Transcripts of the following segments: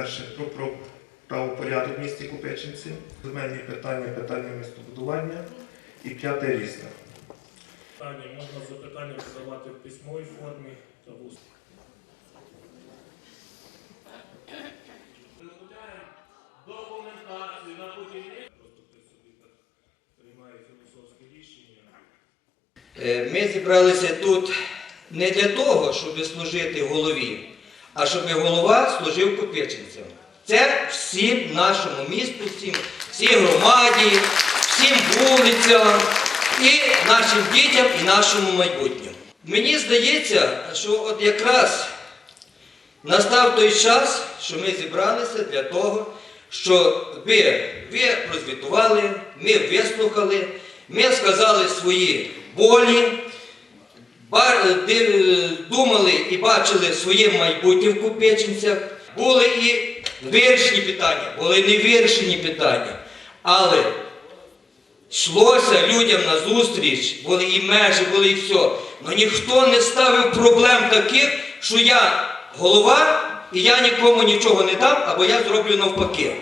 перше про, про правопорядок в місті Купечинці, земельні питання, питання містобудування і п'яте різне. Питання можна запитання задавати в письмовій формі та в усній. Документацію на будівництво. Просто хтось собі так приймає філософське рішення. Е, Ми зібралися тут не для того, щоб служити голові, а щоб голова служив копичинцям. Це всім нашому місту, всім, всій громаді, всім вулицям і нашим дітям, і нашому майбутньому. Мені здається, що от якраз настав той час, що ми зібралися для того, що ви, ви прозвітували, ми вислухали, ми сказали свої болі, думали і бачили своє майбутнє в Купечинцях. Були і вирішені питання, були не вирішені питання. Але йшлося людям на зустріч, були і межі, були і все. Але ніхто не ставив проблем таких, що я голова і я нікому нічого не дам, або я зроблю навпаки.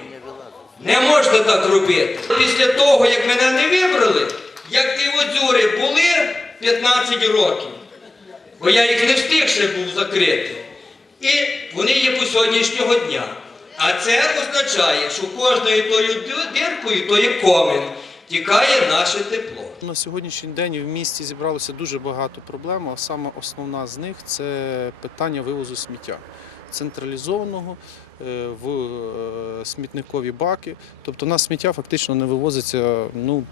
Не можна так робити. Після того, як мене не вибрали, як ті одзюри були 15 років, бо я їх не встиг ще був закрити. І вони є по сьогоднішнього дня. А це означає, що кожною тою диркою, то є комін, тікає наше тепло. На сьогоднішній день в місті зібралося дуже багато проблем, а саме основна з них це питання вивозу сміття централізованого е, в е, смітникові баки. Тобто у нас сміття фактично не вивозиться ну,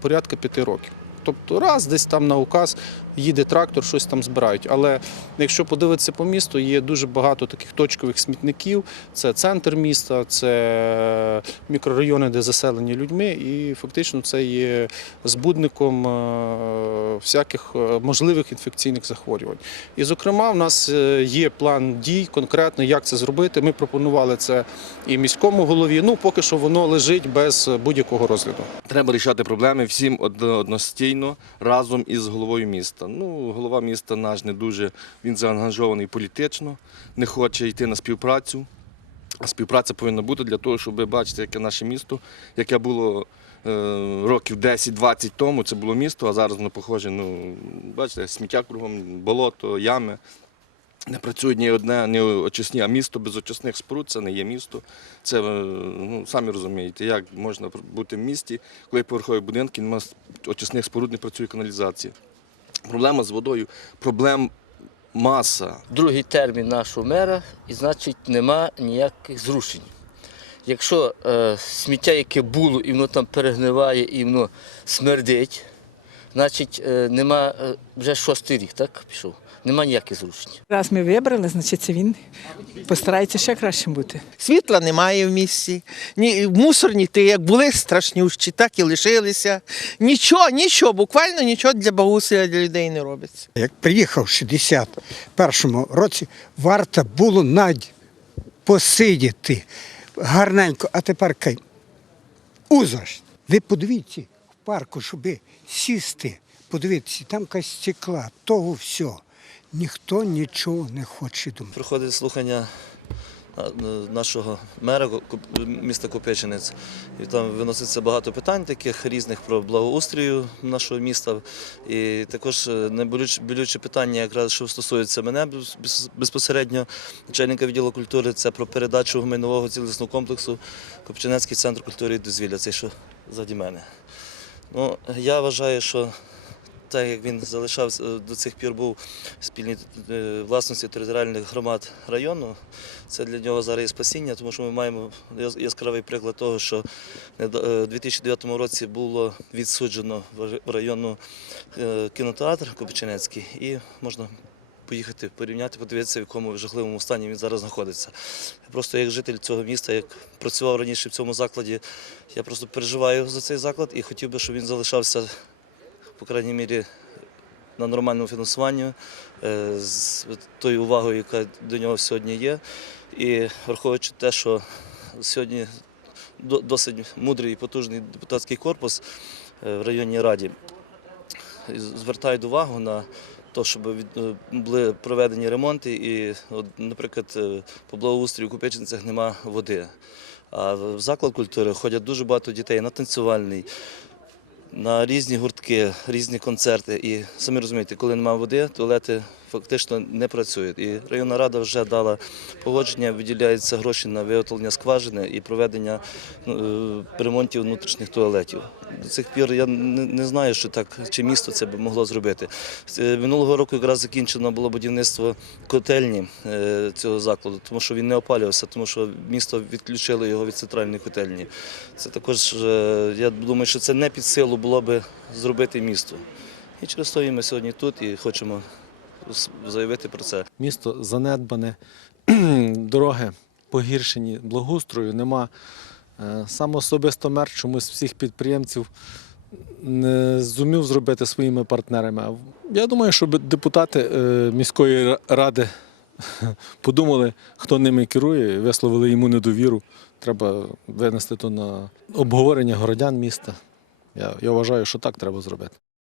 порядка п'яти років. Тобто раз десь там на указ їде трактор, щось там збирають. Але якщо подивитися по місту, є дуже багато таких точкових смітників. Це центр міста, це мікрорайони, де заселені людьми, і фактично це є збудником е, всяких е, можливих інфекційних захворювань. І, зокрема, в нас е, є план дій конкретно, як це зробити. Ми пропонували це і міському голові. Ну, поки що воно лежить без будь-якого розгляду. Треба рішати проблеми всім од- одностійно разом із головою міста. Ну, голова міста наш не дуже він заангажований політично, не хоче йти на співпрацю. А співпраця повинна бути для того, щоб бачити, яке наше місто, яке було е, років 10-20 тому. Це було місто, а зараз воно похоже. Ну, бачите, сміття кругом, болото, ями. Не працюють ні одне, ні очисні, а місто без очисних споруд це не є місто. Це е, ну, самі розумієте, як можна бути в місті, коли поверхові будинки, немає очисних споруд, не працює каналізація. Проблема з водою, проблем маса. другий термін нашого мера, і значить нема ніяких зрушень. Якщо е, сміття, яке було, і воно там перегниває, і воно смердить, значить е, нема е, вже шостий рік, так пішов. Нема ніяких зрушень. Раз ми вибрали, значить це він постарається ще кращим бути. Світла немає в місті. Ні, мусорні ти як були страшнющі, так і лишилися. Нічого, нічого, буквально нічого для благоустрою для людей не робиться. Як приїхав в 61-му році, варто було навіть посидіти гарненько, а тепер кай. Узаш. Ви подивіться парку, щоб сісти, подивіться, там якась стекла, того всього. Ніхто нічого не хоче думати. Проходить слухання нашого мера міста Купечинець. І там виноситься багато питань таких різних про благоустрію нашого міста. І також е, найболюче болюче питання, якраз що стосується мене без- без- безпосередньо, начальника відділу культури, це про передачу майнового цілісного комплексу Копчинецький центр культури і дозвілля, цей що ззаді мене. Ну, я вважаю, що так як він залишався е, до цих пір був спільній е, власності територіальних громад району, це для нього зараз є спасіння, тому що ми маємо яскравий приклад того, що е, у 2009 році було відсуджено в району кінотеатр Копичинецький і можна поїхати порівняти, подивитися, в якому жахливому стані він зараз знаходиться. Я просто як житель цього міста, як працював раніше в цьому закладі, я просто переживаю за цей заклад і хотів би, щоб він залишався по крайній мірі, на нормальному фінансуванні, е, з тою увагою, яка до нього сьогодні є. І враховуючи те, що сьогодні досить мудрий і потужний депутатський корпус е, в районній раді, звертають увагу на того, щоб е, були проведені ремонти. І, наприклад, е, по благоустрою у Купечинцях нема води. А в заклад культури ходять дуже багато дітей на танцювальний, на різні гуртки, різні концерти. І самі розумієте, коли немає води, туалети фактично не працюють. І районна рада вже дала погодження, виділяються гроші на виготовлення скважини і проведення ну, е, ремонтів внутрішніх туалетів. До цих пір я не, знаю, що так чи місто це б могло зробити. Е, Минулого року якраз закінчено було будівництво котельні е, цього закладу, тому що він не опалювався, тому що місто відключило його від центральної котельні. Це також, е, я думаю, що це не під силу було би зробити місто. І через то ми сьогодні тут і хочемо заявити про це. місто занедбане, дороги погіршені, благоустрою нема. Е, Сам особисто мер чомусь всіх підприємців не зумів зробити своїми партнерами. Я думаю, щоб депутати е, міської ради подумали, хто ними керує, висловили йому недовіру. Треба винести то на обговорення городян міста. Я, я вважаю, що так треба зробити.